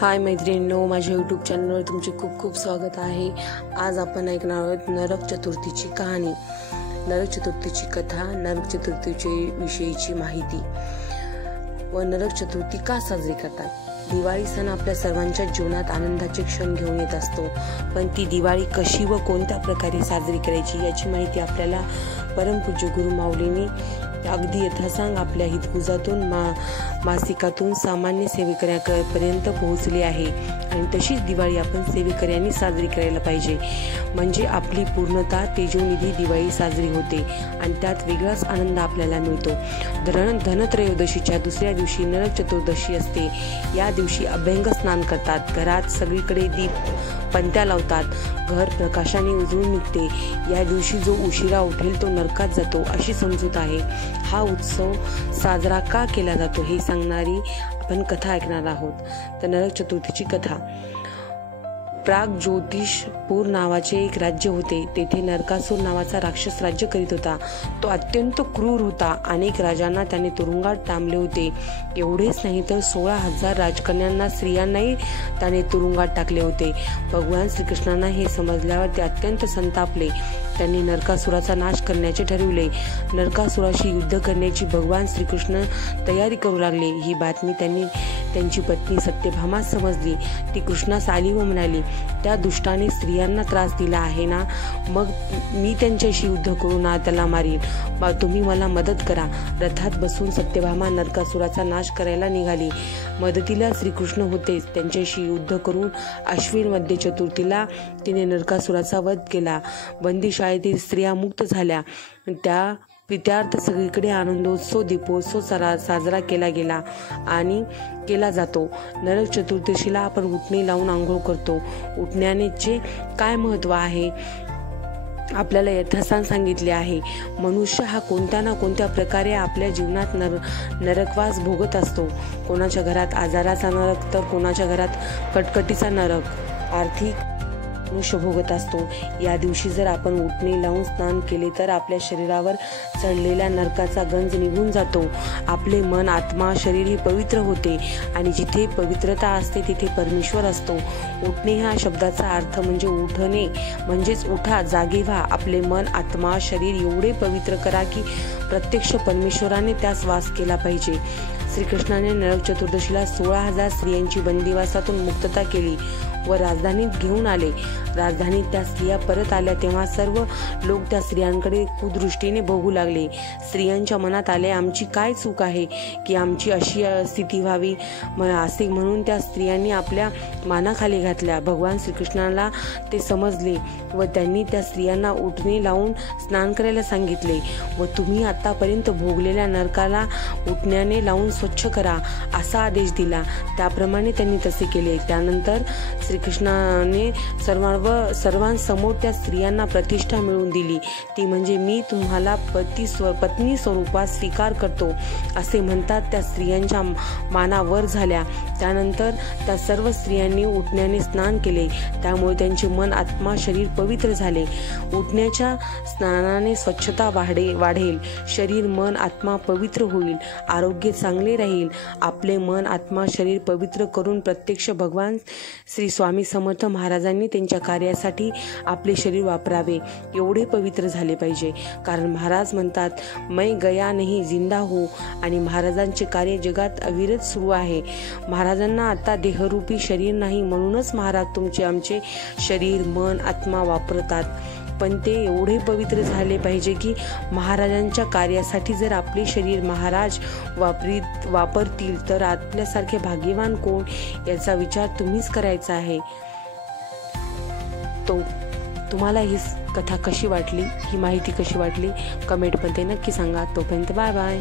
हाय मैत्रिणींनो, माझ्या यूट्यूब चॅनलवर तुमचे खूप खूप स्वागत आहे। आज आपण ऐकणार आहोत नरक चतुर्थीची कहाणी, नरक चतुर्थीची कथा, नरक चतुर्थीची विषयीची माहिती व नरक चतुर्थी का साजरी करतात। दिवाळी सण आपल्या सर्वांच्या जीवनात आनंदाचे क्षण घेऊन येत असतो, पण ती दिवाळी कशी व कोणत्या प्रकारे साजरी करायची याची माहिती आपल्याला परमपूज्य गुरु माऊलींनी अगदी यथासांग आपल्या हितगुजातून मासिकातून सामान्य सेवेकऱ्यांपर्यंत पोहोचली आहे। आणि तशीच दिवाळी आपण सेवेकऱ्यांनी साजरी करायला पाहिजे, म्हणजे आपली पूर्णता तेजोनिधी दिवाळी साजरी होते आणि त्यात वेगळाच आनंद आपल्याला मिळतो। धनत्रयोदशीच्या दुसऱ्या दिवशी नरक चतुर्दशी असते। या दिवशी अभ्यंग स्नान करतात, घरात सगळीकडे दीप पंत्या लावतात, घर प्रकाशाने उजळून निघते। या दिवशी जो उशिरा उठेल तो नरकात जातो अशी समजूत आहे। हा उत्सव साजरा का केला जातो हे सांगणारी आपण कथा ऐकणार आहोत। तर नरक चतुर्थीची कथा। प्रागज्योतिषपूर नावाचे एक राज्य होते। तेथे नरकासूर नावाचा राक्षस राज्य करीत होता। तो अत्यंत क्रूर होता। अनेक राजांना त्याने तुरुंगात डांबले होते। एवढेच नाही तर 16,000 राजकन्यांना, स्त्रियांनाही त्याने तुरुंगात टाकले होते। भगवान श्रीकृष्णांना हे समजल्यावर ते अत्यंत संतापले। त्यांनी नरकासुराचा नाश करण्याचे ठरविले। नरकासुराशी युद्ध करण्याची भगवान श्रीकृष्ण तयारी करू लागले। ही बातमी त्यांची पत्नी सत्यभामा समजली। ती कृष्णास आली व म्हणाली, त्या दुष्टाने स्त्रियांना त्रास दिला आहे ना, मग मी त्यांच्याशी युद्ध करू ना त्याला मारीन, तुम्ही मला मदत करा। रथात बसून सत्यभामा नरकासुराचा नाश करायला निघाली। मदतीला श्रीकृष्ण होतेच। त्यांच्याशी युद्ध करून अश्विन वद्य चतुर्थीला तिने नरकासुराचा वध केला। बंदीशाळेतील स्त्रिया मुक्त झाल्या। त्या प्रित्यार्थ सगळीकडे आनंदोत्सव, दीपोत्सव साजरा केला जातो। नरक चतुर्दशीला आपण उटणी लावून आंघोळ करतो। उटण्याचे काय महत्त्व आहे आपल्याला यथासांग सांगितले आहे। मनुष्य हा कोणत्या ना कोणत्या प्रकारे आपल्या जीवनात नरकवास भोगत असतो। कोणाच्या घरात आजाराचा नरक तर कोणाच्या घरात कटकटीचा नरक आर्थिक मनुष्य भोगत असतो। या दिवशी जर आपण उटणी लावून स्नान केले तर आपल्या शरीरावर चढलेल्या नरकाचा गंज निघून जातो। आपले मन, आत्मा, शरीर हे पवित्र होते आणि जिथे पवित्रता असते तिथे परमेश्वर असतो। उठणे ह्या शब्दाचा अर्थ म्हणजे उठणे, म्हणजेच उठा, जागे व्हा। आपले मन, आत्मा, शरीर एवढे पवित्र करा की प्रत्यक्ष परमेश्वराने त्यास वास केला पाहिजे। श्रीकृष्णाने नरक चतुर्दशीला 16,000 स्त्रियांची बंदिवासातून मुक्तता केली व राजधानीत घेऊन आले। राजधानीत त्या स्त्रिया परत आल्या तेव्हा सर्व लोक त्या स्त्रियांकडे कुदृष्टीने बघू लागले। स्त्रियांच्या मनात आले, आमची काय चूक आहे की आमची अशी स्थिती व्हावी, असे म्हणून त्या स्त्रियांनी आपल्या मानाखाली घातल्या। भगवान श्रीकृष्णाला ते समजले व त्यांनी त्या स्त्रियांना उटणी लावून स्नान करायला सांगितले व तुम्ही आतापर्यंत भोगलेल्या नरकाला उटण्याने लावून स्वच्छ करा असा आदेश दिला। त्याप्रमाणे त्यांनी तसे केले। त्यानंतर श्रीकृष्णाने सर्वांसमोर त्या स्त्रियांना प्रतिष्ठा मिळवून दिली, ती म्हणजे मी तुम्हाला पत्नी स्वरूपात स्वीकार करतो असे म्हणतात त्या स्त्रियांच्या मानावर झाल्या। त्यानंतर त्या सर्व स्त्रियांनी उटण्याने स्नान केले, त्यामुळे त्यांचे मन, आत्मा, शरीर पवित्र झाले। उटण्याच्या स्नानाने स्वच्छता वाढेल, शरीर, मन, आत्मा पवित्र होईल, आरोग्य चांगले राहील। आपले मन, आत्मा, शरीर पवित्र करून प्रत्यक्ष भगवान श्री स्वामी समर्थ महाराजांनी त्यांच्या कार्यासाठी आपले शरीर वापरावे, एवढे पवित्र झाले पाहिजे। कारण महाराज म्हणतात, मैं गया नहीं जिंदा हो, आणि महाराजांचे कार्य जगात अविरत सुरू आहे। महाराजांना आता देहरूपी शरीर नाही, म्हणूनच महाराज तुमचे आमचे शरीर, मन, आत्मा वापरतात, पण ते एवढे पवित्र झाले पाहिजे की महाराजांच्या कार्यासाठी जर आपले शरीर महाराज वापरतील तर आपल्यासारखे भाग्यवान कोण, याचा विचार तुम्हीच करायचा आहे। तुम्हाला ही कथा कशी वाटली, ही माहिती कशी वाटली कमेंटमध्ये नक्की सांगा। तोपर्यंत बाय बाय।